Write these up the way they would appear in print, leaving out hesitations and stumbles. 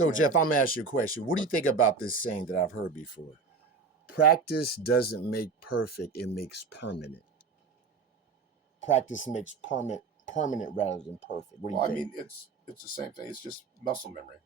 So, Jeff, I'm going to ask you a question. What do you think about this saying that I've heard before? Practice doesn't make perfect, it makes permanent. Practice makes permanent rather than perfect. What do you think? I mean, it's the same thing. It's just muscle memory.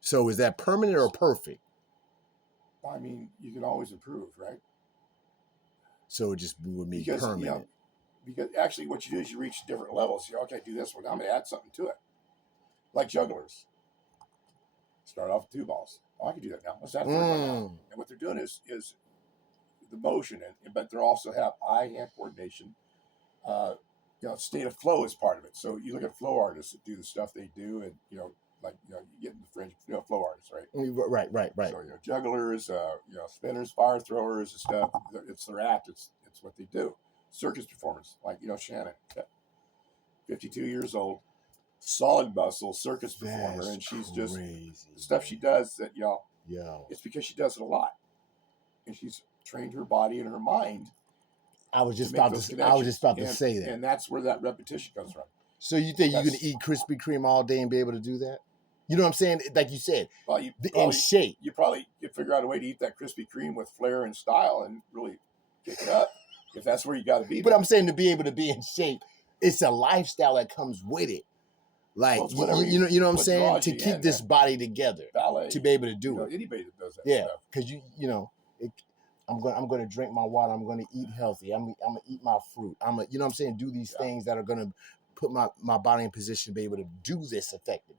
So is that permanent or perfect? I mean, you can always improve, right? So it just would be permanent. Because actually what you do is you reach different levels. You okay, do this one. I'm going to add something to it. Like jugglers. Start off with 2 balls. Oh, I can do that now. Let's add a third one now. And what they're doing is the motion, but they also have eye-hand coordination. State of flow is part of it. So you look at flow artists that do the stuff they do, and you get in the fringe, flow artists, right? Right. So jugglers, spinners, fire throwers, and stuff. It's their act. It's what they do. Circus performers, like Shannon, 52 years old, solid muscle circus performer, and she's just the stuff she does that it's because she does it a lot, and she's trained her body and her mind. I was just about to say that, and that's where that repetition comes from. So you think you can eat Krispy Kreme all day and be able to do that? You know what I'm saying? Like you said, in shape. You probably could figure out a way to eat that Krispy Kreme with flair and style and really kick it up, if that's where you got to be. But I'm saying to be able to be in shape, it's a lifestyle that comes with it. Like you know what I'm saying? To keep this body together, ballet, to be able to do it. Anybody that does that. Yeah, because I'm going to drink my water. I'm going to eat healthy. I'm going to eat my fruit. You know what I'm saying? Do these things that are going to put my body in position to be able to do this effectively.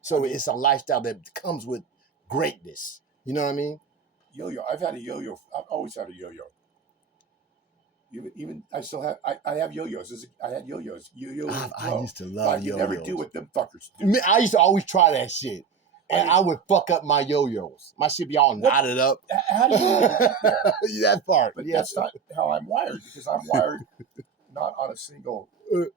So it's a lifestyle that comes with greatness. You know what I mean? Yo-yo. I've had a yo-yo. I've always had a yo-yo. Even I still have. I have yo-yos. I had yo-yos. I used to love yo-yos. I never do what them fuckers do. I used to always try that shit. And I would fuck up my yo-yos. My shit be all knotted up. How do you that part? But that's not how I'm wired, because I'm wired not on a single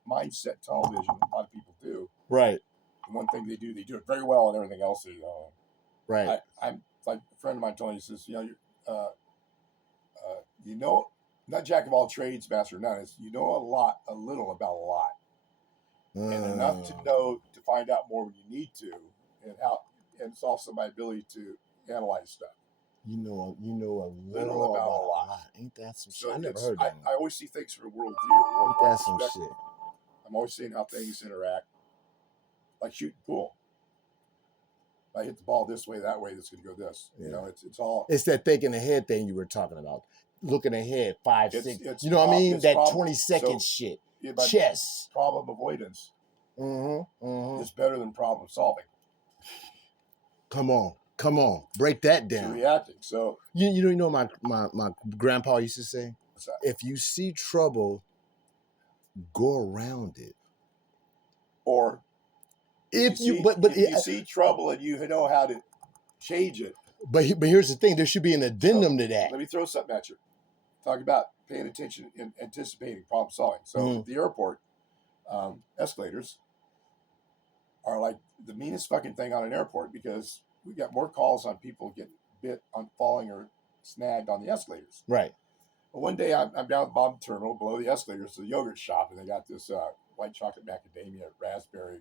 mindset television. A lot of people do. Right. And one thing they do it very well, and everything else is right. I'm like a friend of mine told me, he says, not jack of all trades, master of none. Is a little about a lot, and enough to know to find out more when you need to, and it's also my ability to analyze stuff. You know a little about a lot. Ain't that some shit? I never heard that. I always see things from a worldview. Ain't that some shit? I'm always seeing how things interact. Like shooting pool. If I hit the ball this way, that way, that's going to go this. Yeah. It's all. It's that thinking ahead thing you were talking about. Looking ahead, 5, 6. You know what I mean? That 20-second shit. Chess. Problem avoidance. It's better than problem solving. Come on. Break that down. Reacting. So you know my grandpa used to say, what's that? If you see trouble, go around it. Or if you see trouble and you know how to change it. But here's the thing: there should be an addendum to that. Let me throw something at you. Talk about paying attention and anticipating problem solving. So at the airport, escalators are like the meanest fucking thing on an airport, because we got more calls on people getting bit on falling or snagged on the escalators. Right. Well, one day I'm down at the bottom terminal below the escalators to the yogurt shop, and they got this white chocolate macadamia raspberry.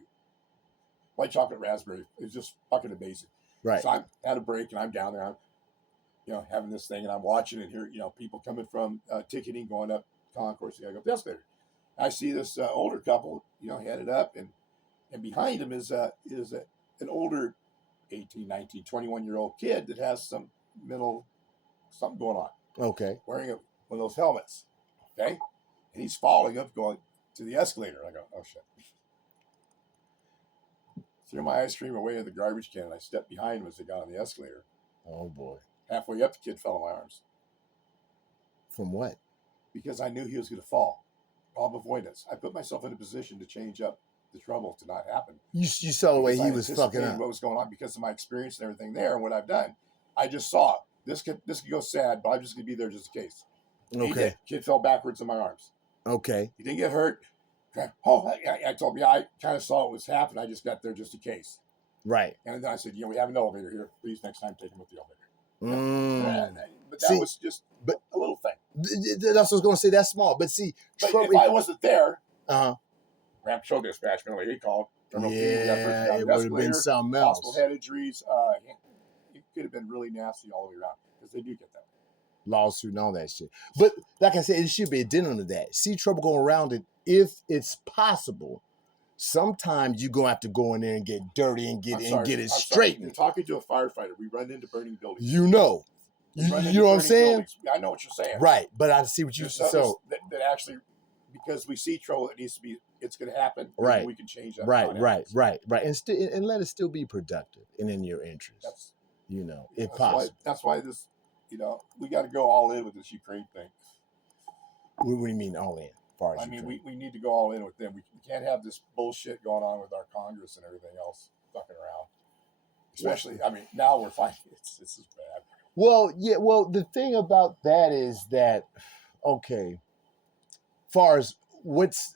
White chocolate raspberry. It was just fucking amazing. Right. So I'm at a break and I'm down there. I'm, having this thing, and I'm watching it here. People coming from ticketing, going up concourse. You gotta go up the escalator. I see this older couple, headed up, and behind him is an older 18, 19, 21-year-old kid that has some mental something going on. Okay. Wearing one of those helmets. Okay. And he's falling up, going to the escalator. I go, oh shit. Threw my ice cream away in the garbage can, and I stepped behind him as they got on the escalator. Oh boy. Halfway up, the kid fell in my arms. From what? Because I knew he was going to fall. Problem avoidance. I put myself in a position to change up the trouble to not happen. You saw the way he was fucking up. What was going on because of my experience and everything there, and what I've done. I just saw this could go sad, but I'm just going to be there just in case. Okay. Kid fell backwards in my arms. Okay. He didn't get hurt. Oh, I told him, I kind of saw what was happening. I just got there just in case. Right. And then I said, we have an elevator here. Please, next time, take him with the elevator. But that was just a little thing. That's what I was going to say. That's small. But see, if I wasn't there, Ramp show dispatch, he called. Yeah, it would have been something possible else. head injuries. It could have been really nasty all the way around because they do get that. Lawsuit and all that shit. But like I said, it should be a den under that. See trouble going around it if it's possible. Sometimes you're gonna have to go in there and get dirty and get it straightened. You're talking to a firefighter. We run into burning buildings. You know. You know what I'm saying? Buildings. I know what you're saying. Right, but I see what you so that actually, because we see trouble, it needs to be. It's going to happen. Right. We can change that. Right. And let it still be productive and in your interest. If possible. That's why this. We got to go all in with this Ukraine thing. What do you mean all in? We need to go all in with them. We can't have this bullshit going on with our Congress and everything else fucking around. Especially, now we're finding this is bad. Well, yeah. Well, the thing about that is that, okay, far as what's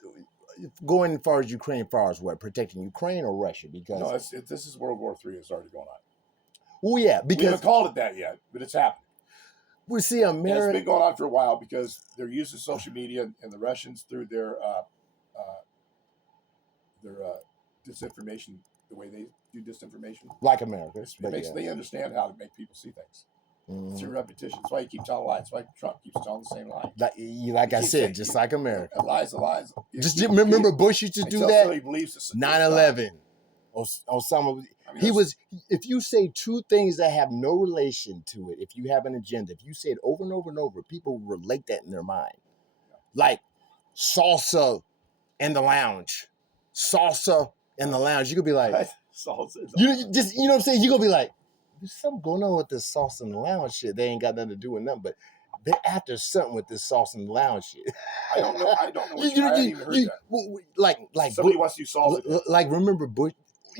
going as far as Ukraine, far as what, protecting Ukraine or Russia? Because no, this is World War III. It's already going on. Well, yeah, because we haven't called it that yet, but it's happening. We see America. It's been going on for a while because they're using social media and the Russians through their disinformation, the way they do disinformation, like America. They understand how to make people see things through repetition. That's why you keep telling lies. That's why Trump keeps telling the same lie. Like I said, just like America. Lies. Just remember Bush used to do that. 9/11. Or some of if you say two things that have no relation to it, if you have an agenda, if you say it over and over and over, people relate that in their mind. Like salsa in the lounge. You could be like, salsa. You know what I'm saying? You're gonna be like, there's something going on with this salsa in the lounge shit. They ain't got nothing to do with nothing, but they're after something with this salsa in the lounge shit. I don't know. I haven't even heard that. Like somebody wants to do salsa. Like remember Bush.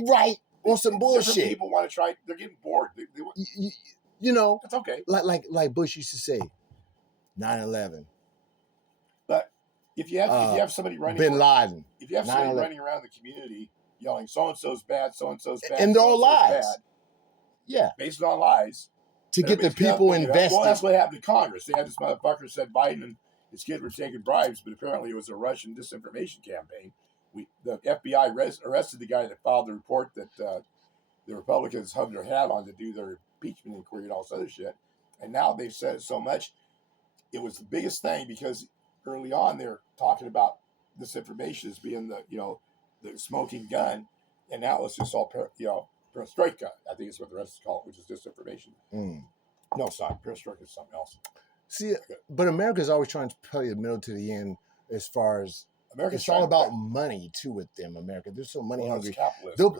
Right, on some bullshit. Different people want to try. They're getting bored. That's okay. Like Bush used to say, 9/11. But if you have somebody running, Bin Laden. If you have somebody running around the community yelling, "So and so's bad, so and so's bad," and they're all lies. Yeah, based on lies to get the people invested. Well, that's what happened to Congress. They had this motherfucker who said Biden and his kid were taking bribes, but apparently it was a Russian disinformation campaign. The FBI arrested the guy that filed the report that the Republicans hung their hat on to do their impeachment inquiry and all this other shit. And now they've said it so much, it was the biggest thing because early on they're talking about disinformation as being the smoking gun, and now it's just all perestroika. I think it's what the rest call it, which is disinformation. No, it's not. Perestroika is something else. See, but America's always trying to play the middle to the end as far as. It's all about money too with them. America, they're so money hungry. They'll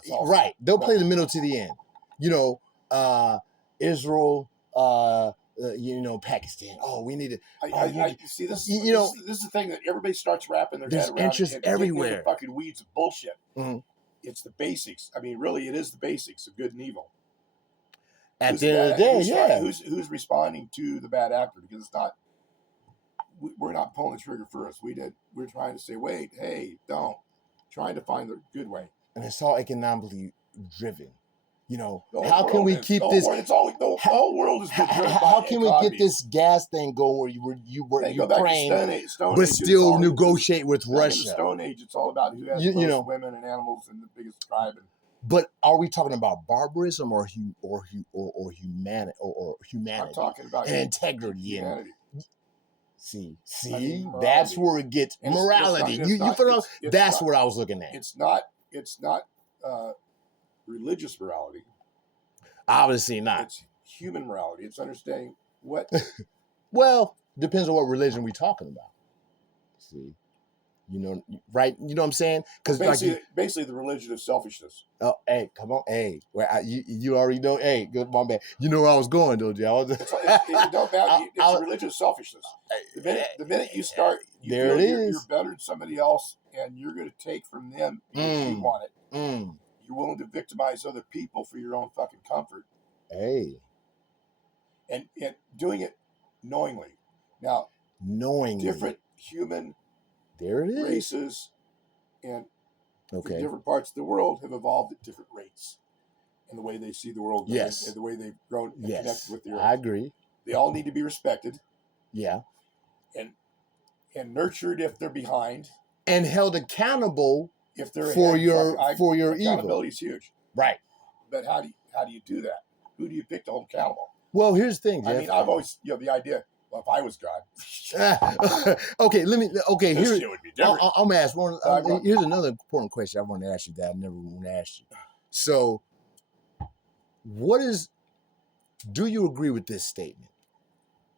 play the middle to the end. Israel, Pakistan. Oh, we need to. See this. This is the thing that everybody starts wrapping their head around. There's interest everywhere. Fucking weeds of bullshit. Mm-hmm. It's the basics. Really, it is the basics of good and evil. At the end of the day, who's responding to the bad actor? Because it's not. We're not pulling the trigger first. We're trying to say, wait, hey, don't. Trying to find the good way. And it's all economically driven. How can we keep this? The whole world is driven. How can we get this gas thing going where you were Ukraine, but still negotiate with Russia? In the Stone Age, it's all about who has the most women and animals and the biggest tribe. But are we talking about barbarism or humanity I'm talking about integrity? Humanity. See, that's where it gets morality. That's what I was looking at. It's not religious morality. Obviously not. It's human morality. It's understanding what. Well, depends on what religion we're talking about. See, right? You know what I'm saying? Because basically the religion of selfishness. Oh, hey, come on, hey, you already know. Hey, good, my man. You know where I was going, though, Joe. It's a religion of selfishness. The minute you start, you're better than somebody else, and you're going to take from them because you want it. You're willing to victimize other people for your own fucking comfort. Hey, and doing it knowingly. Now, different human races and different parts of the world have evolved at different rates in the way they see the world. Yes, and the way they've grown and connected with the earth. I agree. They all need to be respected. Yeah, and nurtured if they're behind, and held accountable if they're for ahead, your evil. accountability is huge. Right. But how do you do that? Who do you pick to hold accountable? Well, here's the thing, Jeff. I mean, I've always, the idea, well, if I was God, okay, this shit would be different. I'm gonna ask one. Here's another important question I want to ask you that I never want to ask you. So, do you agree with this statement?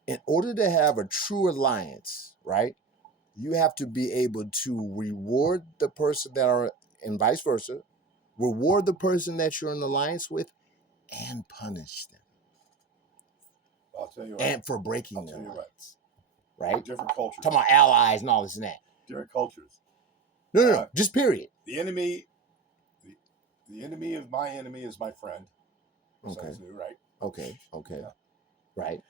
In order to have a true alliance, right, you have to be able to reward the person that are, and vice versa, reward the person that you're in alliance with, and punish them. I'll tell you what. And for breaking their alliance, right? Different cultures. Talking about allies and all this and that. Different cultures. No, just period. The enemy of my enemy is my friend. Okay. Right. Okay. Yeah. Right.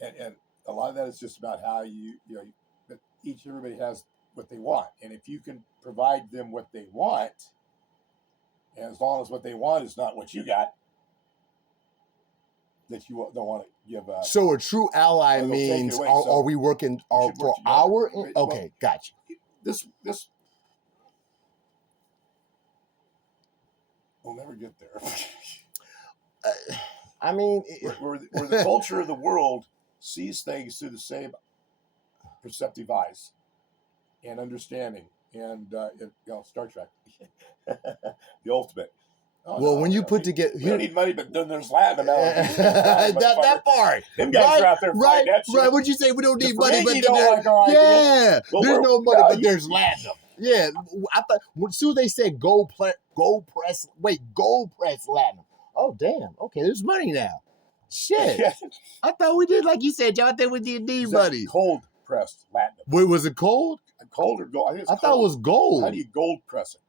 And a lot of that is just about how everybody has what they want, and if you can provide them what they want, and as long as what they want is not what you got, that you don't want to give. So a true ally means are we working for our? Okay, gotcha. This we'll never get there. I mean, where the culture of the world sees things through the same perceptive eyes and understanding, and Star Trek, the ultimate. When you put together, we don't need money, but then there's Latin that part. Them guys are out there fighting that shit. Right. What'd you say? We don't need money, but well, there's no money, but there's Latin. Yeah, I thought as soon as they said gold press Latin. Oh damn. Okay, there's money now. Shit. I thought we did, like you said, Joe. I think we did money. Cold pressed Latin. Wait, was it cold? Cold or gold? I thought it was gold. How do you gold press it?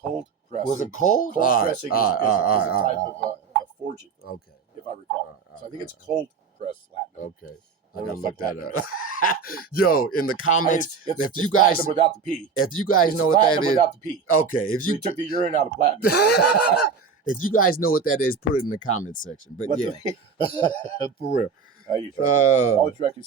Cold pressing. Was it cold? Cold pressing is a type of forging. Okay. If I recall. So I think it's cold press Latin. Okay. I gotta look that up. Yo, in the comments, if you guys without the P. If you guys know what that is, without the P. Okay. If you took the urine out of platinum. If you guys know what that is, put it in the comment section. But for real. All the Trekkies